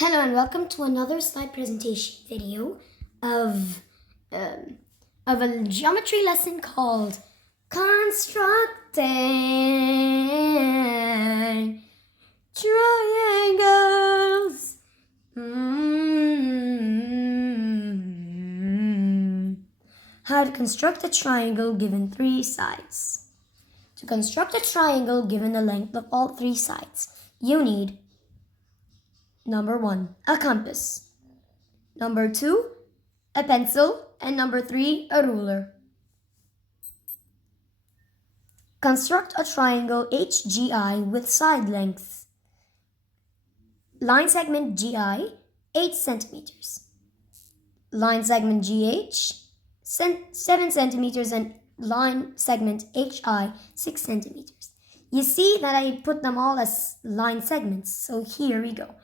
Hello and welcome to another slide presentation video of a geometry lesson called Constructing Triangles. How to construct a triangle given three sides. To construct a triangle given the length of all three sides, you need Number 1, a compass. Number 2, a pencil. And number 3, a ruler. Construct a triangle HGI with side lengths. Line segment GI, 8 centimeters. Line segment GH, 7 centimeters. And line segment HI, 6 centimeters. You see that I put them all as line segments, so here we go.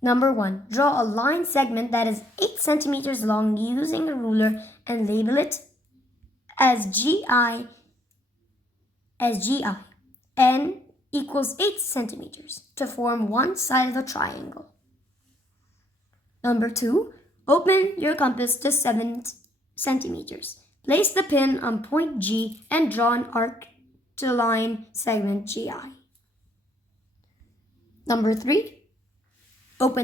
Number 1, draw a line segment that is 8 centimeters long using a ruler and label it as GI. N equals 8 centimeters to form one side of the triangle. Number 2, open your compass to 7 centimeters. Place the pin on point G and draw an arc to line segment GI. Number 3, do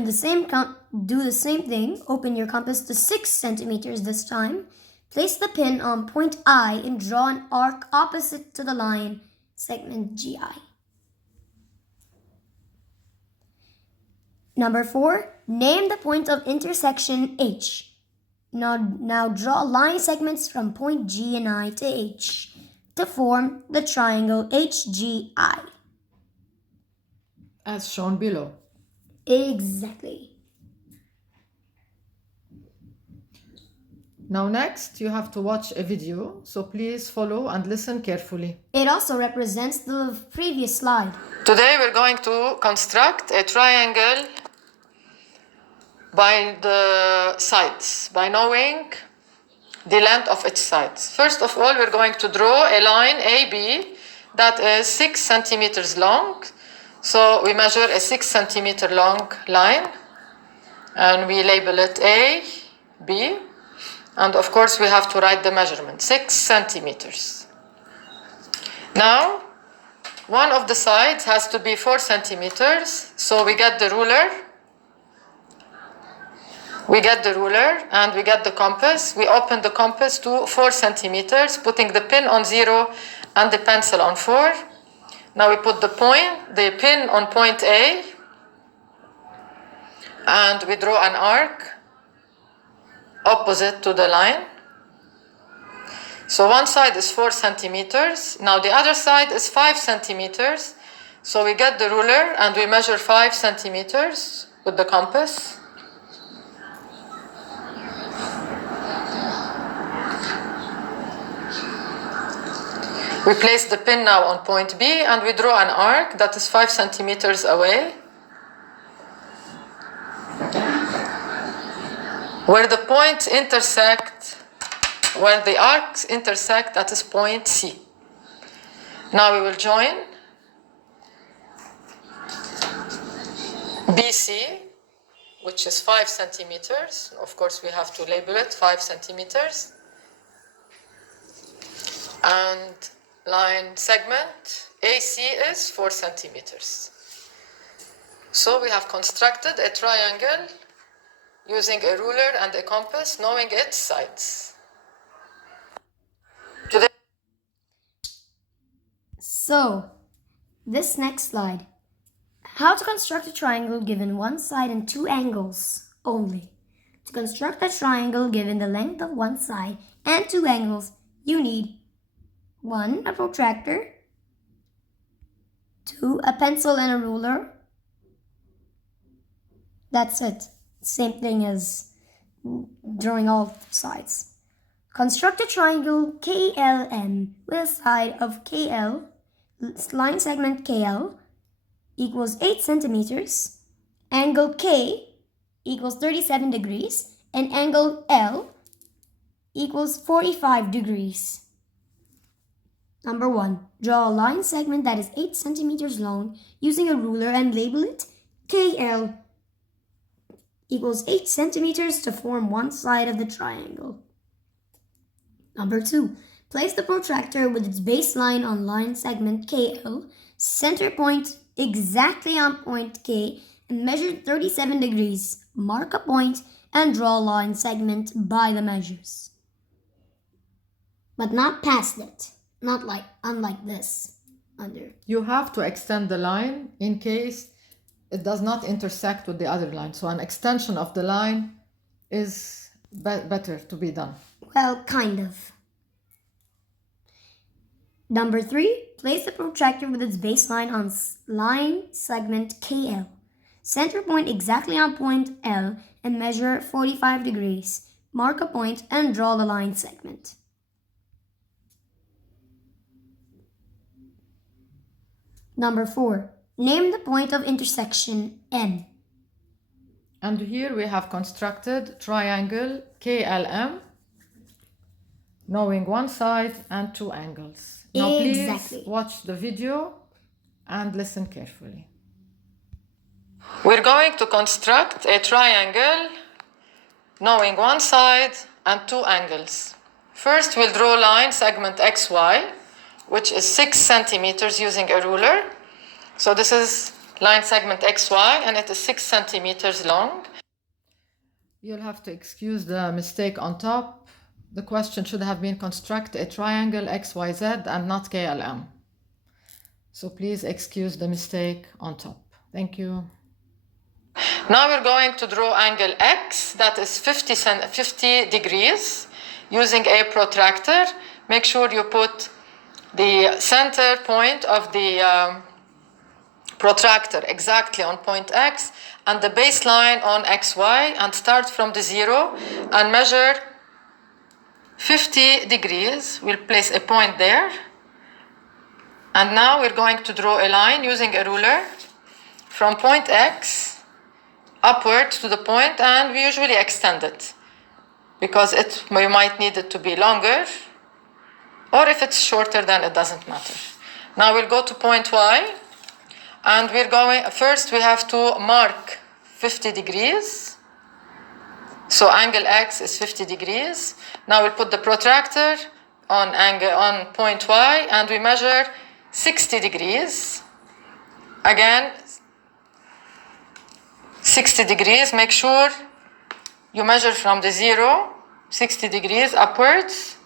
the same thing. Open your compass to 6 centimeters this time. Place the pin on point I and draw an arc opposite to the line segment GI. Number 4, name the point of intersection H. Now draw line segments from point G and I to H to form the triangle HGI. As shown below. Exactly. Now next, you have to watch a video, so please follow and listen carefully. It also represents the previous slide. Today we're going to construct a triangle by the sides, by knowing the length of its sides. First of all, we're going to draw a line AB that is 6 centimeters long. So we measure a 6 centimeter long line and we label it A, B, and of course we have to write the measurement, 6 centimeters. Now, one of the sides has to be 4 centimeters, so we get the ruler and we get the compass. We open the compass to 4 centimeters, putting the pin on 0 and the pencil on 4. Now we put the pin on point A, and we draw an arc opposite to the line. So one side is 4 centimeters. Now the other side is 5 centimeters. So we get the ruler and we measure 5 centimeters with the compass. We place the pin now on point B and we draw an arc that is 5 centimeters away. Where the arcs intersect, that is point C. Now we will join BC, which is 5 centimeters. Of course, we have to label it 5 centimeters. And line segment AC is 4 centimeters. So we have constructed a triangle using a ruler and a compass, knowing its sides. So, this next slide. How to construct a triangle given one side and 2 angles only. To construct a triangle given the length of one side and 2 angles, you need 1, a protractor, 2, a pencil and a ruler. That's it. Same thing as drawing all sides. Construct a triangle KLM with a side of KL, line segment KL equals 8 centimeters, angle K equals 37 degrees, and angle L equals 45 degrees. Number 1, draw a line segment that is 8 centimeters long using a ruler and label it KL. equals 8 centimeters to form one side of the triangle. Number 2. Place the protractor with its baseline on line segment KL, center point exactly on point K, and measure 37 degrees. Mark a point and draw a line segment by the measures. But not past it. Not like unlike this. Under. You have to extend the line in case it does not intersect with the other line. So an extension of the line is better to be done. Well, kind of. Number 3. Place the protractor with its baseline on line segment KL. Center point exactly on point L and measure 45 degrees. Mark a point and draw the line segment. Number 4. Name the point of intersection N. And here we have constructed triangle KLM, knowing one side and two angles. Now Exactly. please watch the video and listen carefully. We're going to construct a triangle knowing one side and two angles. First, we'll draw line segment XY, which is 6 centimeters using a ruler. So this is line segment XY, and it is 6 centimeters long. You'll have to excuse the mistake on top. The question should have been construct a triangle XYZ and not KLM. So please excuse the mistake on top. Thank you. Now we're going to draw angle X, that is 50 degrees, using a protractor. Make sure you put the center point of the protractor exactly on point X and the baseline on XY, and start from the 0 and measure 50 degrees. We'll place a point there. And now we're going to draw a line using a ruler from point X upward to the point, and we usually extend it because we might need it to be longer, or if it's shorter, then it doesn't matter. Now we'll go to point Y, and first we have to mark 50 degrees. So angle X is 50 degrees. Now we'll put the protractor on point Y, and we measure 60 degrees. Again, 60 degrees. Make sure you measure from the 0, 60 degrees upwards.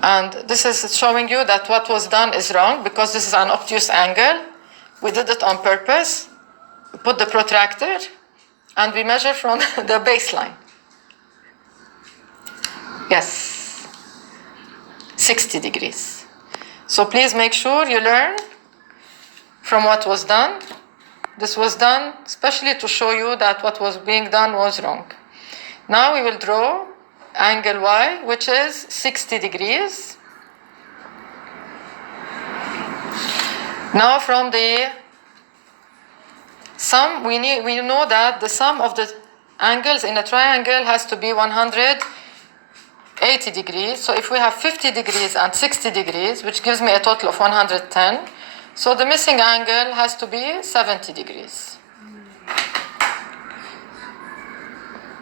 And this is showing you that what was done is wrong because this is an obtuse angle. We did it on purpose. We put the protractor and we measure from the baseline. Yes, 60 degrees. So please make sure you learn from what was done. This was done especially to show you that what was being done was wrong. Now we will draw angle Y, which is 60 degrees. Now from the sum, we know that the sum of the angles in a triangle has to be 180 degrees. So if we have 50 degrees and 60 degrees, which gives me a total of 110, so the missing angle has to be 70 degrees.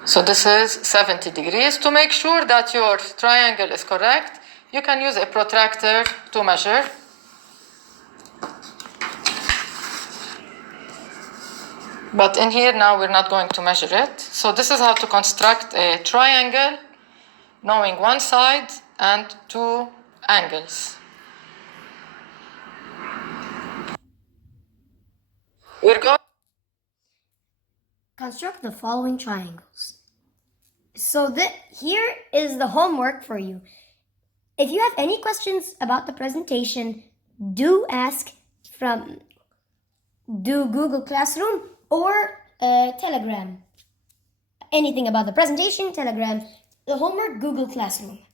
So this is 70 degrees. To make sure that your triangle is correct, you can use a protractor to measure. But in here now we're not going to measure it. So this is how to construct a triangle, knowing one side and two angles. We're going. Construct the following triangles. So here is the homework for you. If you have any questions about the presentation, do Google Classroom or Telegram. Anything about the presentation, Telegram. The homework, Google Classroom.